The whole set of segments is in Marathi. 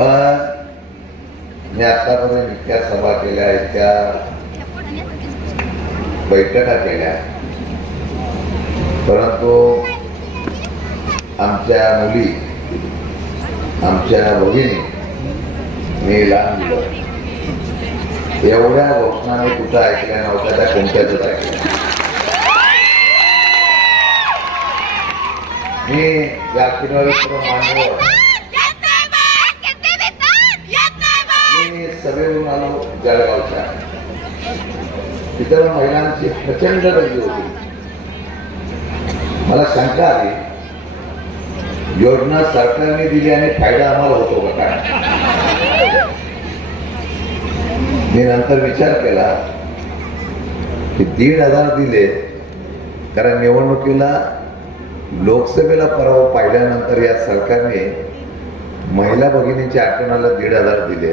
पण मी आतापर्यंत इतक्या सभा केल्या इतक्या बैठका केल्या. परंतु आमच्या मुली आमच्या भगिनी मी लहान मुलं एवढ्या घोषणाने कुठं ऐकल्या नव्हत्या त्या कोणत्याच ऐकल्या. मी या किनारीपुरं सभेवरून आलो जळगावच्या तिथं महिलांची प्रचंड गर्दी होती. मला शंका आली योजना सरकारने दिली आणि फायदा आम्हाला होतो का मी नंतर विचार केला की दीड हजार दिले कारण निवडणुकीला लोकसभेला परवा पाहिल्यानंतर या सरकारने महिला भगिनीच्या आठवणाला दीड हजार दिले.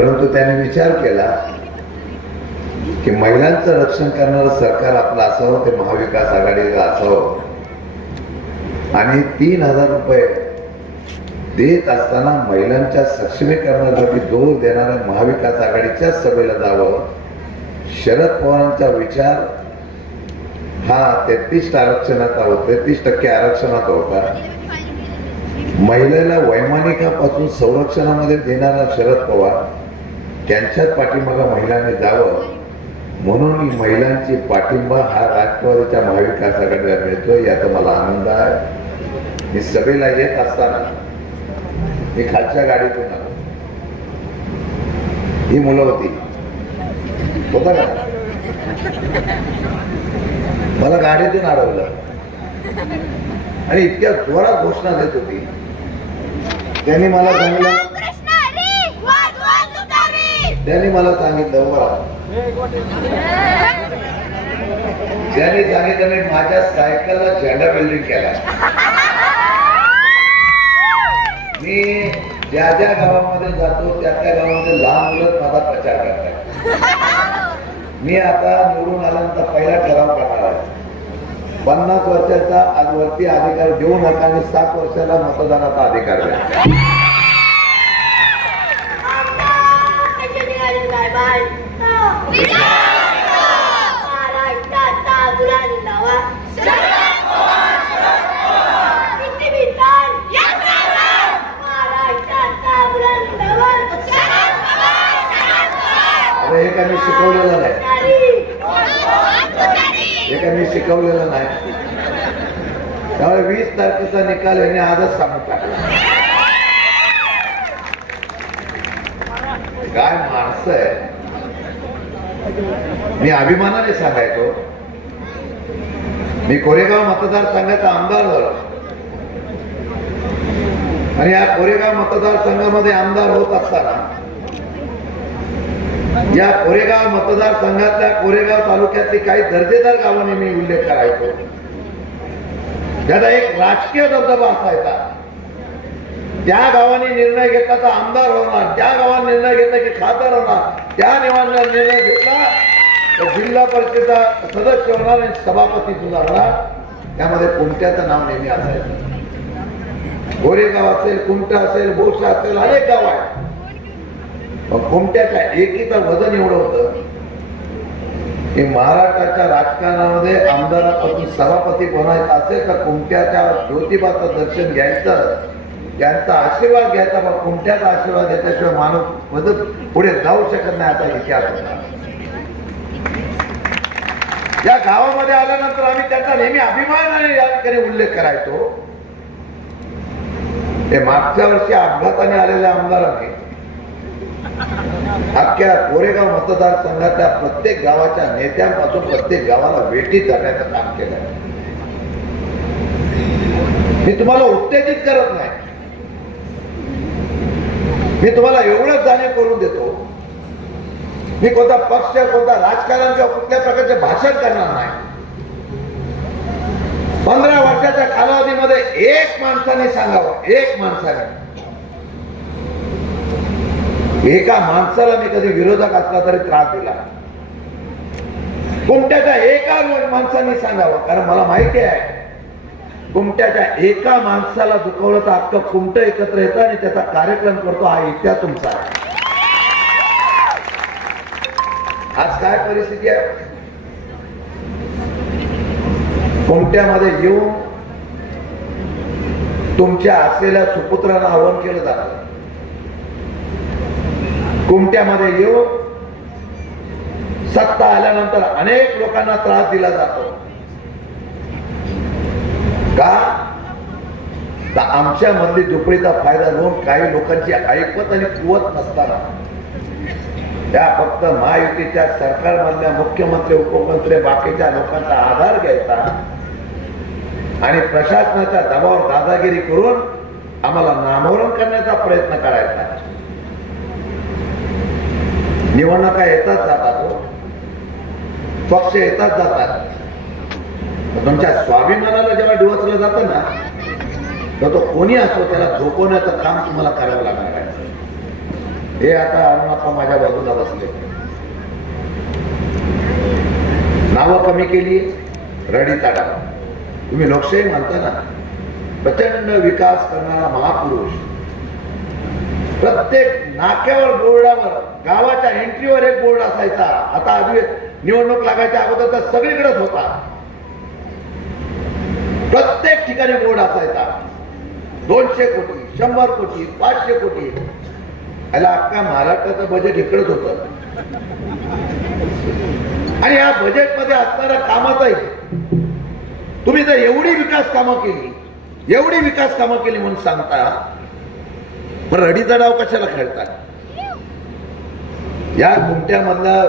परंतु त्याने विचार केला की महिलांचं रक्षण करणारं सरकार आपलं असावं ते महाविकास आघाडीला असावं. आणि तीन हजार रुपये देत असताना महिलांच्या सक्षमीकरणासाठी जोर देणाऱ्या महाविकास आघाडीच्या सभेला जावं शरद पवारांचा विचार हा तेहतीस आरक्षणाचा होता तेहतीस टक्के आरक्षणाचा होता. महिलेला वैमानिकापासून संरक्षणामध्ये देणारा शरद पवार त्यांच्याच पाठीमागं महिलांनी जावं म्हणून महिलांची पाठिंबा हा राष्ट्रवादीच्या महाविकास आघाडीला मिळतोय याचा मला आनंद आहे. मी सभेला येत असताना मी खालच्या गाडीतून आलो. ही मुलं होती. होता का? मला गाडीतून अडवलं. आणि इतक्या जोरात घोषणा देत होती. त्यांनी मला सांगितलं त्यांनी मला सांगितलं बरा ज्याने सांगितलं माझ्या सायकलला झेंडा बिल्डिंग केला. मी ज्या ज्या गावामध्ये जातो त्या त्या गावामध्ये लहान मुलं माझा प्रचार करतात. मी आता निवडून आल्यानंतर पहिला ठराव करणार आहे. पन्नास वर्षाचा आजवरती अधिकार देऊ नका आणि सात वर्षाला मतदानाचा अधिकार द्या. महाराष्ट्राचा अरे हे काय मी शिकवलेलं नाही. हे शिकवलेलं नाही. त्यामुळे वीस तारखेचा निकाल याने आजच सांगून टाकला. काय माणसं आहे. मी अभिमानाने सांगायचो. मी कोरेगाव मतदारसंघाचा आमदार झालो. आणि या कोरेगाव मतदारसंघामध्ये आमदार होत असताना या कोरेगाव मतदारसंघातल्या कोरेगाव तालुक्यातली काही दर्जेदार गावांनी मी उल्लेख करायचो. त्याचा एक राजकीय दबदबा असायचा. त्या गावाने निर्णय घेतला तर आमदार होणार. त्या गावाने निर्णय घेतला की खासदार होणार त्या निवांना निर्णय घेतला तर जिल्हा परिषदेचा सदस्य होणार आणि सभापती सुद्धा होणार. त्यामध्ये कुमट्याचं नाव नेहमी असायचं? गोरेगाव असेल कुमटा असेल बोसा असेल अनेक गाव आहे पण कुमट्याच्या एकीचं वजन एवढं होतं की महाराष्ट्राच्या राजकारणामध्ये आमदारापासून सभापती बनायचं असेल तर कुमट्याच्या ज्योतिबाचं दर्शन घ्यायचं. त्यांचा आशीर्वाद घ्यायचा मग कुमट्याचा आशीर्वाद घेतल्याशिवाय माणूस मदत पुढे जाऊ शकत नाही आता इतिहास या गावामध्ये आल्यानंतर आम्ही त्यांचा नेहमी अभिमानाने या ठिकाणी उल्लेख करायचो. ते मागच्या वर्षी अपघाताने आलेल्या आमदारांनी अख्ख्या कोरेगाव मतदारसंघातल्या प्रत्येक गावाच्या नेत्यांपासून प्रत्येक गावाला भेटी करण्याचं काम केलं. मी तुम्हाला उत्तेजित करत नाही. मी तुम्हाला एवढंच जाणीव करून देतो. मी कोणता पक्ष कोणता राजकारण किंवा कुठल्या प्रकारचे भाषण करणार नाही. पंधरा वर्षाच्या कालावधीमध्ये एक माणसाने सांगावं एक माणसाने. एका माणसाला मी कधी विरोधक असला तरी त्रास दिला कोणत्याच्या एका माणसाने सांगावं कारण मला माहिती आहे कुमट्याच्या एका माणसाला दुखवलं तर अख्खं कुमट एकत्र येतं आणि त्याचा कार्यक्रम करतो. हा इतिहास तुमचा आहे. आज काय परिस्थिती आहे? कुमट्यामध्ये येऊन तुमच्या असलेल्या सुपुत्रांना आव्हान केलं जात. कुमट्यामध्ये येऊन सत्ता आल्यानंतर अनेक लोकांना त्रास दिला जातो. का? तर आमच्या मधली झोपडीचा फायदा घेऊन काही लोकांची ऐकत आणि कुवत नसताना. त्या फक्त महायुतीच्या सरकारमधल्या मुख्यमंत्री उपमंत्री बाकीच्या लोकांचा आधार घ्यायचा आणि प्रशासनाच्या दबावावर दादागिरी करून आम्हाला नामोरण करण्याचा प्रयत्न करायचा. निवडणुका येतात जातात हो. पक्ष येतात जातात. तुमच्या स्वाभिमानाला जेव्हा डिवचलं जातं ना तर तो कोणी असो त्याला झोपवण्याचं काम तुम्हाला करावं लागणार आहे. हे आता अरुणाप्पा माझ्या बाजूला बसले. नावं कमी केली रडीचा डाव तुम्ही लोकशाही म्हणता ना प्रचंड विकास करणारा महापुरुष. प्रत्येक नाक्यावर बोर्डावर गावाच्या एंट्रीवर एक बोर्ड असायचा. आता आधी निवडणूक लागायच्या अगोदर तर सगळीकडेच होता. प्रत्येक ठिकाणी बोर्ड असायचा. दोनशे कोटी शंभर कोटी पाचशे कोटी. याला अख्ख्या महाराष्ट्राचं बजेट इकडत होतं. आणि या बजेटमध्ये असणाऱ्या कामाचाही तुम्ही जर एवढी विकास कामं केली एवढी विकास कामं केली म्हणून सांगता पण रडीचा डाव कशाला खेळतात या कुमट्यामधल्या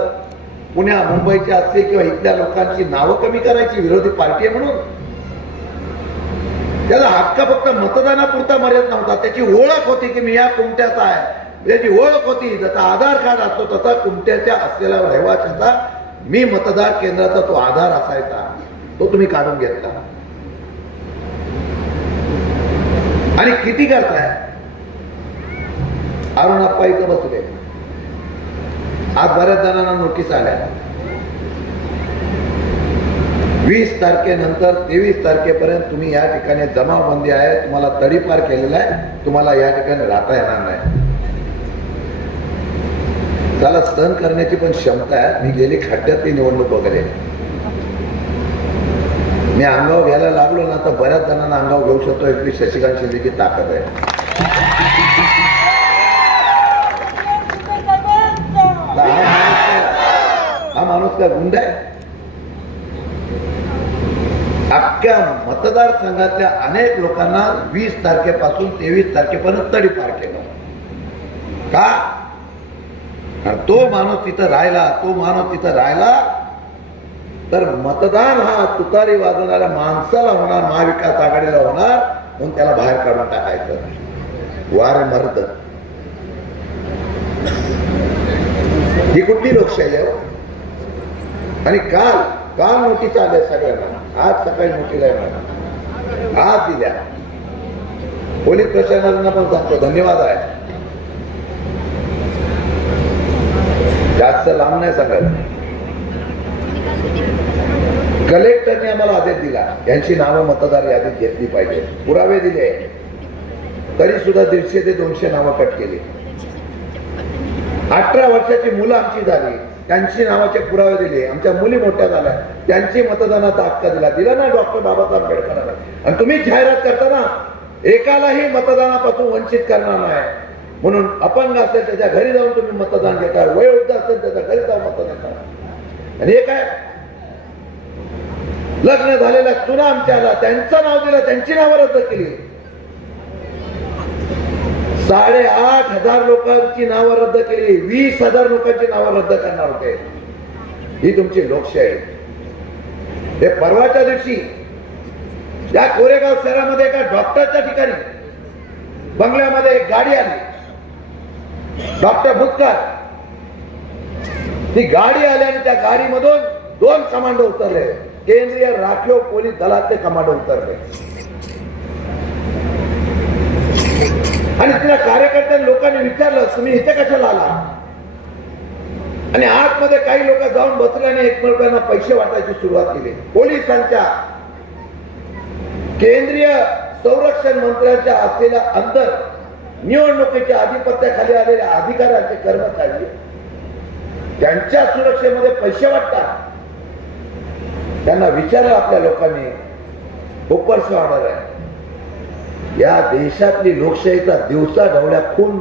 पुण्या मुंबईच्या असते किंवा इथल्या लोकांची नावं कमी करायची विरोधी पार्टी आहे म्हणून त्याला हक्क फक्त मतदानापुरता मर्यादा नव्हता त्याची ओळख होती की मी या कुमट्याचा आहे. त्याची ओळख होती जसा आधार कार्ड असतो तसा कुमट्याच्या असलेल्या रहिवाशाचा मी मतदार केंद्राचा तो आधार असायचा. तो तुम्ही काढून घेतला. आणि किती करताय? अरुणाप्पा इथं बसले. आज बऱ्याच जणांना नोटीस आल्या. वीस तारखेनंतर तेवीस तारखेपर्यंत तुम्ही या ठिकाणी जमावबंदी आहे तुम्हाला तडीपार केलेला आहे तुम्हाला या ठिकाणी राहता येणार नाही. त्याला सहन करण्याची पण क्षमता आहे. मी गेली खड्ड्यातली निवडणूक वगैरे. मी अंगावर घ्यायला लागलो ना तर बऱ्याच जणांना अंगावर घेऊ शकतो. इतकी शशिकांत शिंदेची ताकद आहे. हा माणूस काय- हा माणूस काय गुंड आहे? अख्ख्या मतदारसंघातल्या अनेक लोकांना वीस तारखेपासून तेवीस तारखेपर्यंत तडीपार केलं. का? तो माणूस तिथं राहिला तो माणूस तिथं राहिला तर मतदान हा तुतारी वाजवणाऱ्या माणसाला होणार महाविकास आघाडीला होणार म्हणून त्याला बाहेर काढून टाकायचं वार मर्द. ही कुठली लोकशाही आहे हो? आणि काल काल नोटीस आल्या सगळ्यांना. आज सकाळी नोटीस आहे मॅडम आज दिल्या. पोलीस प्रशासनाला पण सांगतो धन्यवाद आहे. जास्त लांब नाही सांगायचं. कलेक्टरने आम्हाला आदेश दिला. यांची नावं मतदार यादीत घेतली पाहिजे. पुरावे दिले. तरी सुद्धा दीडशे ते दोनशे नावं कट केली. अठरा वर्षाची मुलं आमची झाली. त्यांची नावाचे पुरावे दिले. आमच्या मुली मोठ्या झाल्या. त्यांची मतदानाचा हक्क दिला. दिला ना डॉक्टर बाबासाहेब आंबेडकरांना. आणि तुम्ही जाहिरात करताना एकालाही मतदानापासून वंचित करणार नाही. म्हणून अपंग असेल त्याच्या घरी जाऊन तुम्ही मतदान घेता वयोवृद्ध असेल त्याच्या घरी जाऊन मतदान करा. आणि हे काय? लग्न झालेल्या सुना आमच्याला त्यांचं नाव दिलं. त्यांची नावं रद्द केली. साडेआठ हजार लोकांची नावं रद्द केली. वीस हजार लोकांची नावं रद्द करणार होते. ही तुमची लोकशाही. हे परवाच्या दिवशी या कोरेगाव शहरामध्ये एका डॉक्टरच्या ठिकाणी बंगल्यामध्ये एक गाडी आली. डॉक्टर भुतकर. ती गाडी आली आणि त्या गाडीमधून दोन कमांडो उतरले. केंद्रीय राखीव पोलीस दलातले कमांडो उतरले. आणि त्या कार्यकर्त्या लोकांनी विचारलं तुम्ही इथे कशाला आला? आणि आतमध्ये काही लोक जाऊन बसल्याने एकमेकांना पैसे वाटायची सुरुवात केली. पोलिसांच्या केंद्रीय संरक्षण मंत्र्यांच्या असलेल्या अंतर निवडणुकीच्या आधिपत्याखाली आलेल्या अधिकाऱ्यांचे कर्मचारी त्यांच्या सुरक्षेमध्ये पैसे वाटतात. त्यांना विचारलं आपल्या लोकांनी उपरस होणार आहे या देशातली लोकशाहीचा दिवसा ढवळ्या खून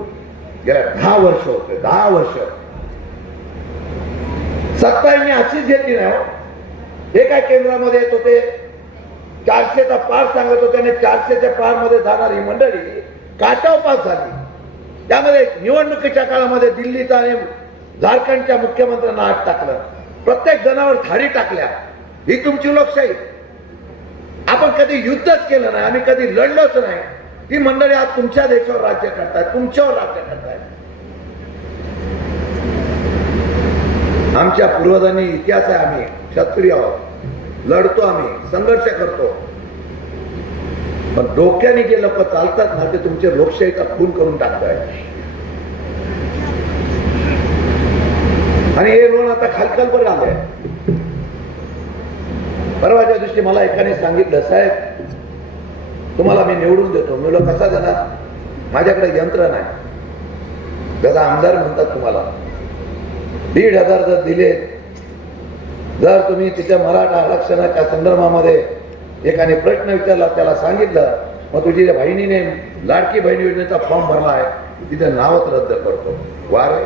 गेल्या दहा वर्ष होते दहा वर्ष. सत्ता यांनी अशीच घेतली नाही हो. हे काय केंद्रामध्ये येत होते? चारशेचा पार सांगत होते आणि चारशेच्या पारमध्ये जाणारी मंडळी काटाव पास झाली. त्यामध्ये निवडणुकीच्या काळामध्ये दिल्लीचा आणि झारखंडच्या मुख्यमंत्र्यांना आत टाकलं. प्रत्येक जणावर थाळी टाकल्या. ही तुमची लोकशाही. आपण कधी युद्धच केलं नाही आम्ही कधी लढलोच नाही. ही मंडळी आज तुमच्या देशावर राज्य करतायत तुमच्यावर राज्य करतायत. आमच्या पूर्वजांनी इतिहास आहे आम्ही क्षत्रिय आहोत. लढतो आम्ही संघर्ष करतो. पण डोक्याने जे लोक चालतात ना ते तुमचे लोकशाहीचा खून करून टाकताय आणि हे लोण आता खालखालवर आलंय परवाच्या दिवशी मला एकाने सांगितलं साहेब तुम्हाला मी निवडून देतो. मी कसा देणार माझ्याकडे यंत्र नाही. त्याचा आमदार म्हणतात तुम्हाला दीड हजार जर दिले जर तुम्ही तिच्या मराठा आरक्षणाच्या संदर्भामध्ये एकाने प्रश्न विचारला त्याला सांगितलं मग तुझी बहिणीने लाडकी बहीण योजनेचा फॉर्म भरला आहे तिथे नावच रद्द करतो. वार. आहे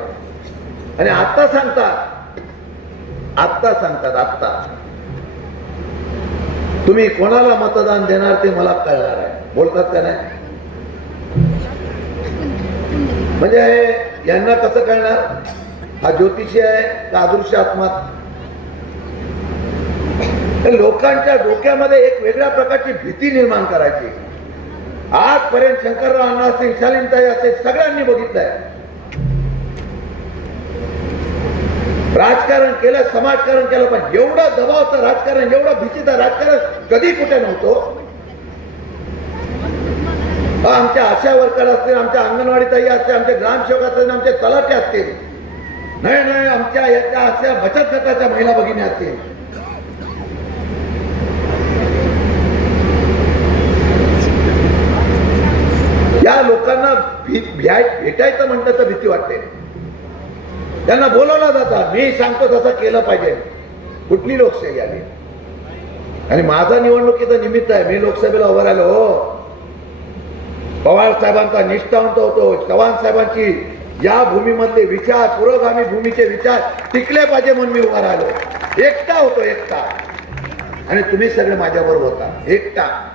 आणि आत्ता सांगतात आत्ता सांगतात आत्ता. तुम्ही कोणाला मतदान देणार ते मला कळणार आहे. बोलतात का नाही? म्हणजे यांना कसं कळणार? हा ज्योतिषी आहे का अदृश्य आत्मा? लोकांच्या डोक्यामध्ये एक वेगळ्या प्रकारची भीती निर्माण करायची. आजपर्यंत शंकरराव अण्णासिंग शालीनताई असे सगळ्यांनी बघितलंय. राजकारण केलं समाजकारण केलं पण एवढं दबावचं राजकारण एवढं भीतीचं राजकारण कधी कुठे नव्हतं? आमच्या आशा वर्कर असतील आमच्या अंगणवाडी ताई असतील आमचे ग्रामसेवक असतील आमचे तलाटे असतील. नाही नाही आमच्या याच्या अशा बचत गटाच्या महिला भगिनी असतील. या लोकांना भी- भेटायचं म्हटलं तर भीती वाटते. त्यांना बोलवलं जातात मी सांगतो तसं केलं पाहिजे. कुठली लोकशाही आली? आणि माझा निवडणुकीचं निमित्त आहे. मी लोकसभेला उभं राहिलो हो. पवार साहेबांचा निष्ठावंत होतो. चव्हाण साहेबांची या भूमीमधले विचार पुरोगामी भूमीचे विचार टिकले पाहिजे म्हणून मी उभा राहिलो. एकटा होतो एकटा. आणि तुम्ही सगळे माझ्याबरोबर होता. एकटा.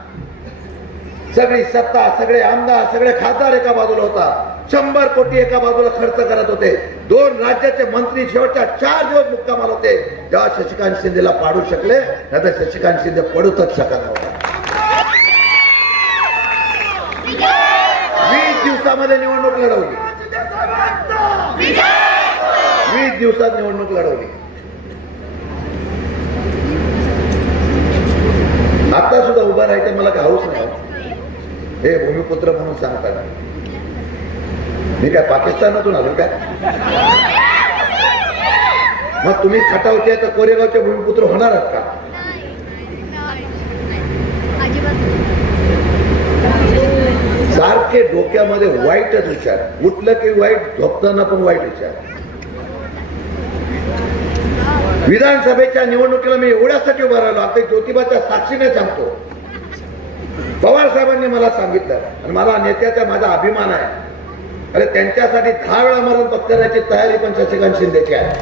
सगळी सत्ता सगळे आमदार सगळे खासदार एका बाजूला होता. शंभर कोटी एका बाजूला खर्च करत होते. दोन राज्याचे मंत्री शेवटच्या चार दिवस मुक्कामाला होते. जेव्हा शशिकांत शिंदेला पाडू शकले नाही तर शशिकांत शिंदे पडूतच शकत नव्हता. वीस दिवसामध्ये निवडणूक लढवली. वीस दिवसात निवडणूक लढवली. आता सुद्धा उभा राहायचं मला काय नाही. हे भूमिपुत्र म्हणून सांगतात. मी काय पाकिस्तानातून आलो काय? मग तुम्ही खटावचे तर कोरेगावचे भूमिपुत्र होणार आहात का? सारखे डोक्यामध्ये वाईटच विचार. उठलं की वाईट झोपताना पण वाईट विचार. विधानसभेच्या निवडणुकीला मी एवढ्यासाठी उभा राहिलो आता ज्योतिबाच्या साक्षीने सांगतो. पवार साहेबांनी मला सांगितलं आणि मला नेत्याचा माझा अभिमान आहे. अरे त्यांच्यासाठी दहा वेळा मरण पत्करायची तयारी पण शशिकांत शिंदेची आहे.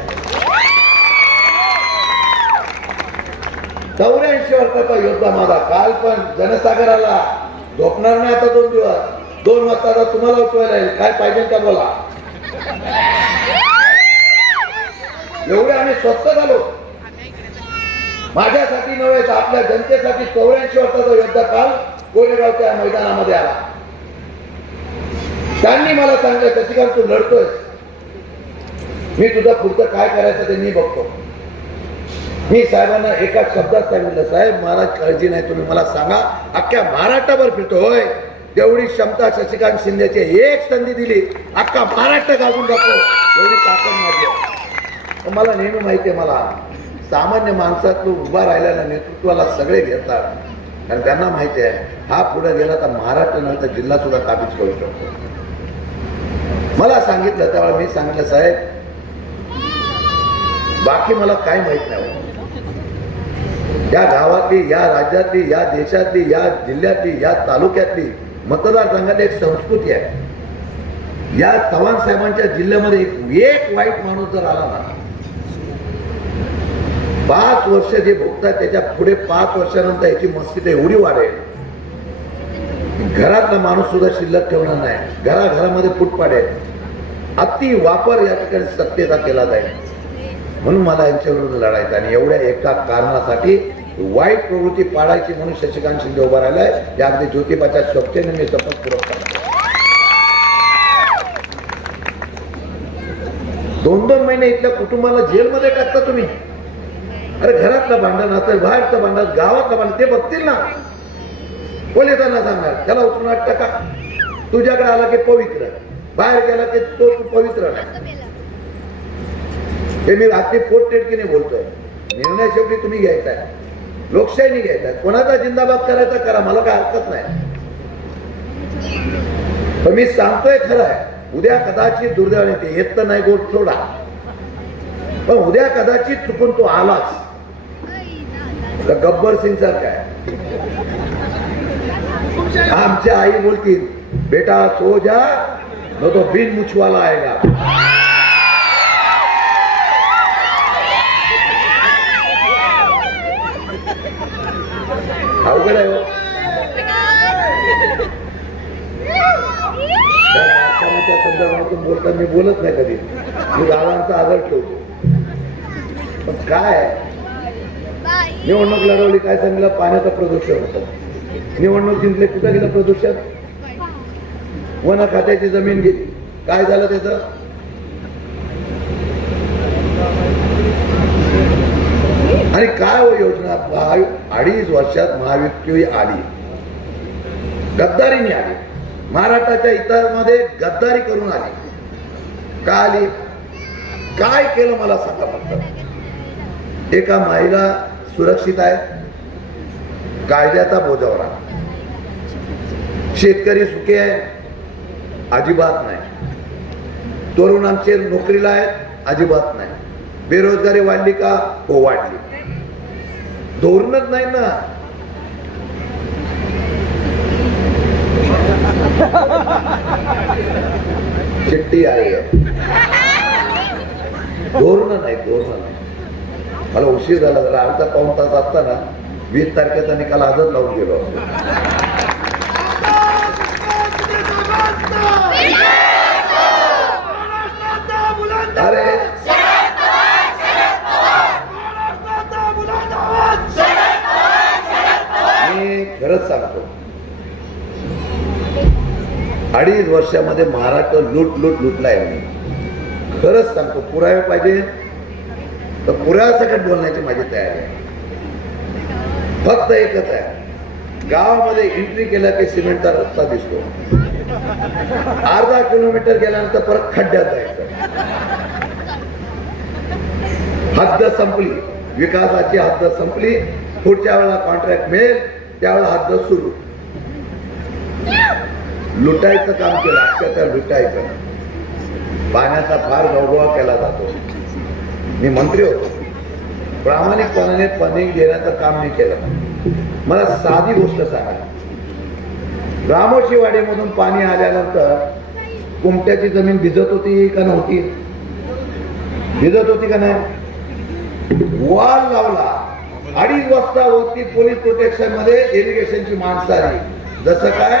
चौऱ्याऐंशी वर्षाचा योद्धा माझा. काल पण जनसागराला झोपणार नाही आता दोन दिवस. दोन वाजता तुम्हाला उठवायला येईल. काय पाहिजे का बोला. एवढे आम्ही स्वस्त झालो. माझ्यासाठी नव्हे तर आपल्या जनतेसाठी चौऱ्याऐंशी वर्षाचा योद्धा काल कोरेगावच्या मैदानामध्ये आला. त्यांनी मला सांगितलं शशिकांत तू लढतोय. मी तुझं पुढचं काय करायचं ते मी बघतो. मी साहेबांना एका शब्दात सांगितलं साहेब मला काळजी नाही तुम्ही मला सांगा अख्ख्या महाराष्ट्रावर फिरतोय जेवढी क्षमता शशिकांत शिंदेची एक संधी दिली अख्खा महाराष्ट्र गाजून जातो एवढी ताकद माझी मला नेहमी माहिती आहे मला सामान्य माणसात उभा राहिलेल्या नेतृत्वाला सगळे घेतात. कारण त्यांना माहिती आहे हा पुढे गेला तर महाराष्ट्र नव्हे तर जिल्हा सुद्धा काबीज करू शकतो. मला सांगितलं त्यावेळेला मी सांगितलं साहेब बाकी मला काय माहीत नाही. या गावातली या राज्यातली या देशातली या जिल्ह्यातली या तालुक्यातली मतदारसंघातली एक संस्कृती आहे. या चव्हाण साहेबांच्या जिल्ह्यामध्ये एक एक वाईट माणूस जर आला ना पाच वर्ष जे भोगतात त्याच्या पुढे पाच वर्षानंतर याची मस्ती तर एवढी वाढेल. घरातला माणूस सुद्धा शिल्लक ठेवणार नाही. घराघरामध्ये फुटपाड पाडेल अति वापर या ठिकाणी सत्तेचा केला जाईल. म्हणून मला यांच्याविरुद्ध लढायचं आणि एवढ्या एका कारणासाठी वाईट प्रवृत्ती पाडायची म्हणून शशिकांत शिंदे उभा राहिलाय. या अगदी ज्योतिबाच्या शक्तीने मी शपथ पूरक दोन दोन महिने इथल्या कुटुंबाला जेलमध्ये टाकता तुम्ही. अरे घरातलं भांडण असेल बाहेरचं भांडण गावातलं भांडण ते बघतील ना. पोलिसांना सांगणार त्याला उचलून आठ टाका तुझ्याकडे आला की पवित्र. बाहेर गेला की तो तू पवित्र. नाही हे मी अगदी पोटतिडकीने बोलतोय. निर्णय शेवटी तुम्ही घ्यायचा आहे. लोकशाहीने घ्यायचा कोणाचा जिंदाबाद करायचा करा मला काय हरकत नाही. पण मी सांगतोय खरं आहे उद्या कदाचित दुर्दैवाने ते येत तर नाही गोट सोडा. पण उद्या कदाचित चुकून तो आलाच. गब्बर सिंग सारखा आहे. आमच्या आई बोलतील बेटा सो जा न तो बिन मुछवाला आएगा. अवघड आहे हो. त्या संदर्भातून बोलताना मी बोलत नाही कधी. मी दादांचा आदर ठेवतो. पण काय? निवडणूक लढवली काय सांगितलं? पाण्याचं प्रदूषण होतं. निवडणूक जिंकले कुठं गेलं प्रदूषण? वन खात्याची जमीन गेली. काय झालं त्याचं? आणि काय हो योजना? अडीच वर्षात महायुती आली. गद्दारीने आली. महाराष्ट्राच्या इतरमध्ये गद्दारी करून आली. का आली? काय केलं मला सांगा फक्त. एका महिला सुरक्षित आहे कायद्याचा बोजावरा शेतकरी सुखी आहे अजिबात नाही. तरुणांचे नोकरीला आहेत अजिबात नाही. बेरोजगारी वाढली का? हो वाढली. धोरणच नाही ना. चिट्टी आहे. धोरण नाही धोरण नाही. मला उशीर झाला जरा अर्धा पाऊन तास असताना वीस तारखेचा निकाल आजच लावून गेलो. अरे! मी खरंच सांगतो. अडीच वर्षामध्ये महाराष्ट्र लूट लूट लुटलाय मी. खरंच सांगतो पुरावे पाहिजे तर पुराव्यासकट बोलण्याची माझी तयारी आहे. फक्त एकच आहे. गावामध्ये एंट्री केल्या की सिमेंटचा रस्ता दिसतो. अर्धा किलोमीटर गेल्यानंतर परत खड्ड्यात जायचं. हद्द संपली. विकासाची हद्द संपली. पुढच्या वेळेला कॉन्ट्रॅक्ट मिळेल. त्यावेळेला हद्द सुरू. लुटायचं काम केलं. अक्षरशः लुटायचं. पाण्याचा फार गौरव केला जातो. मी मंत्री होतो. प्रामाणिकपणाने पाणी देण्याचं काम मी केलं. मला साधी गोष्ट सांगा. रामोशीवाडीमधून पाणी आल्यानंतर कुमट्याची जमीन भिजत होती का नव्हती? भिजत होती का नाही? वाल लावला. अडीच वाजता होती पोलीस प्रोटेक्शनमध्ये इरिगेशनची माणसं आली जसं काय?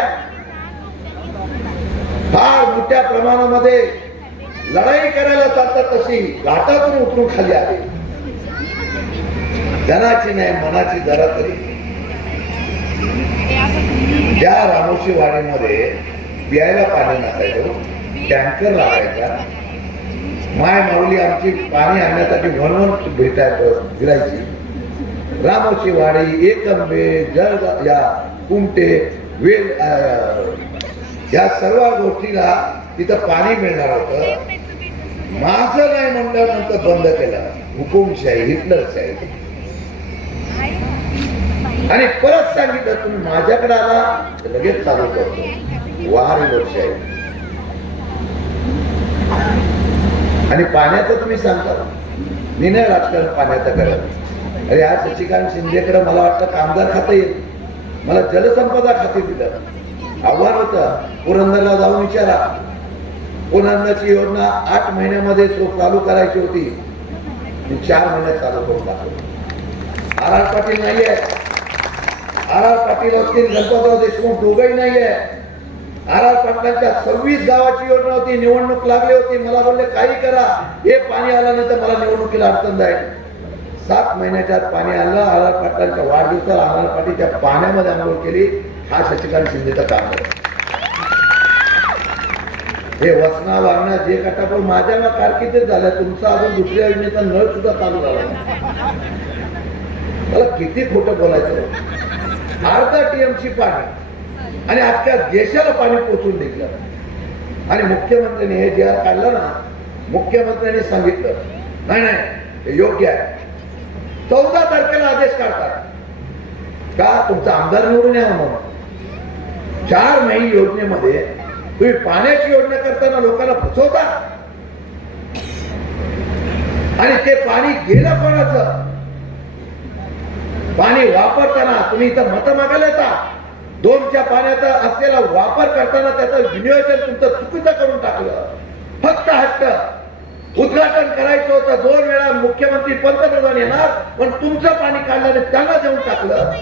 फार मोठ्या प्रमाणामध्ये लढाई करायला चालतात तशी. घाटातून उतरून खाली आली. धनाची नाही मनाची जरा तरी. त्या रामोशी वाडीमध्ये प्यायला पाणी नसायचं टँकर लावायचा. माय माऊली आमची पाणी आणण्यासाठी म्हणून भेटायचं फिरायची. रामोशी वाडी एकंबे जळ या कुमटे वेल या सर्व गोष्टीला तिथं पाणी मिळणार होतं. माझं नाही म्हणल्यानंतर बंद केलं. हुकुमशाही हिटलरशाही. आणि परत सांगितलं तुम्ही माझ्याकडे आला लगेच चालू करतो. वार लोकशाही आणि पाण्याचं तुम्ही सांगता. मी नाही राजकारण पाण्याचं करत. अरे आज शशिकांत शिंदेकडे मला वाटतं कामगार खातं येईल. मला जलसंपदा खाते दिलं. आव्हान होतं पुरंदरला जाऊन विचारा. पुरंदरची योजना आठ महिन्यामध्ये चालू करायची होती. मी चार महिन्यात चालू करून टाकलो आर आर पाटील नाहीये. आर आर पाटील असतील गणपतराव देशमुख दोघंही नाहीये. आर आर पाटलांच्या सव्वीस गावाची योजना होती निवडणूक लागली होती. मला बोलले काही करा हे पाणी आलं नाही तर मला निवडणुकीला अडचण जाईल. सात महिन्याच्या आत पाणी आलं आर आर पाटलांच्या वाढदिवसाला आर आर पाटीलच्या पाण्यामध्ये आंघोळ केली. हा शशिकांत शिंदेचं काम आहे हे वसना वागणं जे कटापण माझ्या मग कारकिर्दीत झालं तुमचा अजून दुसऱ्या योजनेचा नळ सुद्धा चालू झाला मला किती खोटं बोलायचं अर्धा टीएमसी पाणी आणि अख्ख्या देशाला पाणी पोचून दिलं आणि मुख्यमंत्र्यांनी हे जे काढलं ना मुख्यमंत्र्यांनी सांगितलं नाही नाही हे योग्य आहे. चौदा तारखेला आदेश काढतात. का? तुमचा आमदार निवडून या म्हणून. चार महिने योजनेमध्ये तुम्ही पाण्याची योजना करताना लोकांना फसवता. आणि ते पाणी गेलं कोणाचं? पाणी वापरताना तुम्ही इथं मत मागायला येता. दोनच्या पाण्याचा असलेला वापर करताना त्याचं विनियोजन तुमचं चुकीचं करून टाकलं. फक्त हट्ट. उद्घाटन करायचं होतं. दोन वेळा मुख्यमंत्री पंतप्रधान येणार पण तुमचं पाणी काढल्याने त्यांना देऊन टाकलं.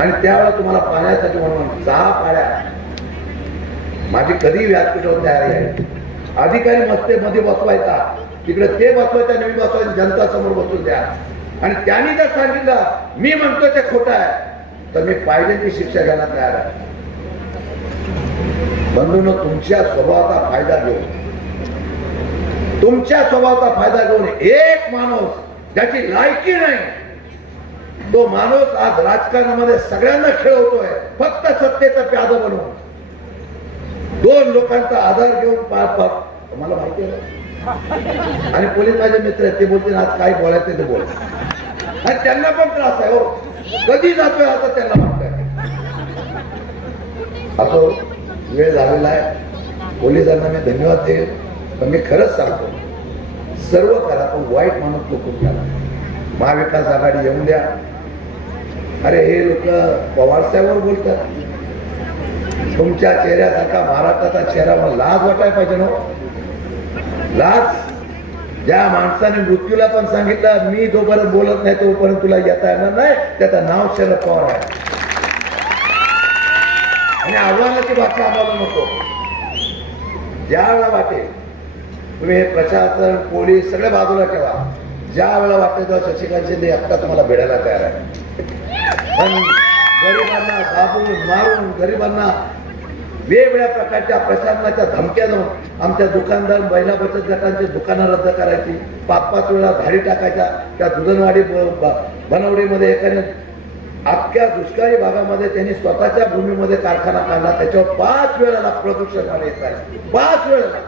आणि त्यावेळेला तुम्हाला पाण्यासाठी म्हणून सहा पाड्या. माझी कधी व्यासपीठावर तयारी आहे. अधिकारी मस्ते मध्ये बसवायचा. तिकडे ते बसवायचं आणि मी बसवायचं. जनता समोर बसून द्या. आणि त्यांनी जर सांगितलं मी म्हणतो ते खोटं आहे तर मी पाहिजे ती शिक्षा घ्यायला तयार आहे. बंधून तुमच्या स्वभावाचा फायदा घेऊन तुमच्या स्वभावाचा फायदा घेऊन एक माणूस ज्याची लायकी नाही तो माणूस आज राजकारणामध्ये सगळ्यांना खेळवतोय फक्त सत्तेचं प्याद बनवून. दोन लोकांचा आधार घेऊन पार पार मला माहिती आहे आणि पोलीस माझे मित्र आहेत ते बोलतील आज काय बोलायचं ते बोल. आणि त्यांना पण त्रास आहे हो. कधी जातोय आता त्यांना वाटतंय. असो वेळ झालेला आहे. पोलिसांना मी धन्यवाद देईल पण मी खरंच सांगतो सर्व करा पण वाईट माणूस लोक करा महाविकास आघाडी येऊन द्या. अरे हे लोक पवारसाहेबांवर बोलतात. तुमच्या चेहऱ्यासारखा महाराष्ट्राचा चेहरा मला लाज वाटायला पाहिजे ना लाच. ज्या माणसाने मृत्यूला पण सांगितलं मी जोपर्यंत बोलत नाही तोपर्यंत तुला येता येणार नाही. त्याचं नाव शरद पवार आहे. आणि आव्हानाची भाषा आम्हाला नको. ज्या वेळा वाटेल तुम्ही हे प्रशासन पोलीस सगळ्या बाजूला ठेवा. ज्या वेळा वाटेल तेव्हा शशिकांत शिंदे आत्ता तुम्हाला भेटायला तयार आहे. पण गरिबांना दाबून मारून गरिबांना वेगवेगळ्या प्रकारच्या प्रशासनाच्या धमक्या देऊन आमच्या दुकानदार महिला बचत गटांची दुकानं रद्द करायची. पाच पाच वेळा धाडी टाकायच्या त्या दुधनवाडी बनवडीमध्ये एकाने अख्ख्या दुष्काळी भागामध्ये त्यांनी स्वतःच्या भूमीमध्ये कारखाना काढला. त्याच्यावर पाच वेळेला प्रदूषण येत आहे. पाच वेळेला.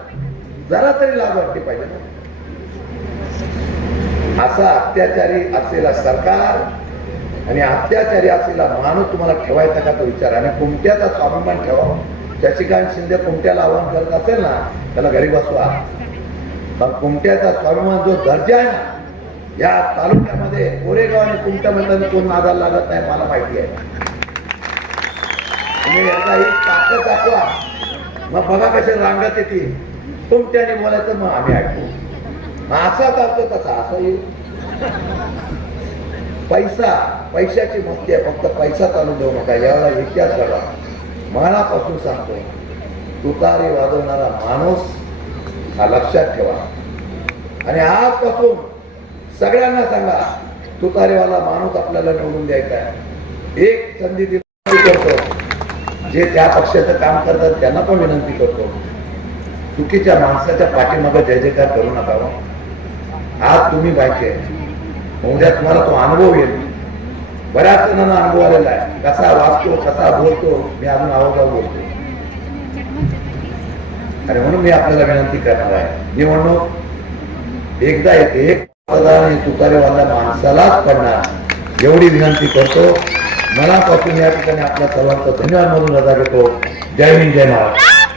जरा तरी लाभ वाटली पाहिजे. असा अत्याचारी असलेला सरकार आणि अत्याचारी असलेला माणूस तुम्हाला ठेवायचा का तो विचार? आणि कोणत्याचा स्वाभिमान ठेवावा शशिकांत शिंदे कुमट्याला आव्हान करत असेल ना त्याला घरी बसवा. पण कुमट्याचा स्वाभिमान जो दर्जा आहे ना या तालुक्यामध्ये कोरेगाव आणि कुमट्या म्हणताना कोण नादाला लागत नाही मला माहिती आहे. तुम्ही याचा एक ताकद दाखवा. मग बघा कसे रांगत येतील कुमट्याने बोलायचं मग आम्ही ऐकू. मग असा चालतो तसा असं येईल पैसा पैशाची मस्ती आहे फक्त पैसा चालू देऊ नका. यावेळेला इतिहास घडवा. मनापासून सांगतो तुतारे वाजवणारा माणूस हा लक्षात ठेवा. आणि आजपासून सगळ्यांना सांगा तुतारेवाला माणूस आपल्याला निवडून द्यायचा आहे. एक संधी दिली करतो. जे त्या पक्षाचं काम करतात त्यांना पण विनंती करतो. चुकीच्या माणसाच्या पाठीमागे जय जयकार करू नका हो. आज तुम्ही पाहिजे. उद्या तुम्हाला तो अनुभव येईल. बऱ्याच जणांना अनुभव आलेला आहे. कसा वाचतो कसा बोलतो मी अजून आवाजा बोलतो. आणि म्हणून मी आपल्याला विनंती करणार आहे. निवडणूक एकदा येते एक मतदान हे माणसालाच पडणार. एवढी विनंती करतो. मनापासून या ठिकाणी आपल्या सर्वांचा धन्यवाद म्हणून रजा घेतो. जय हिंद जय महाराज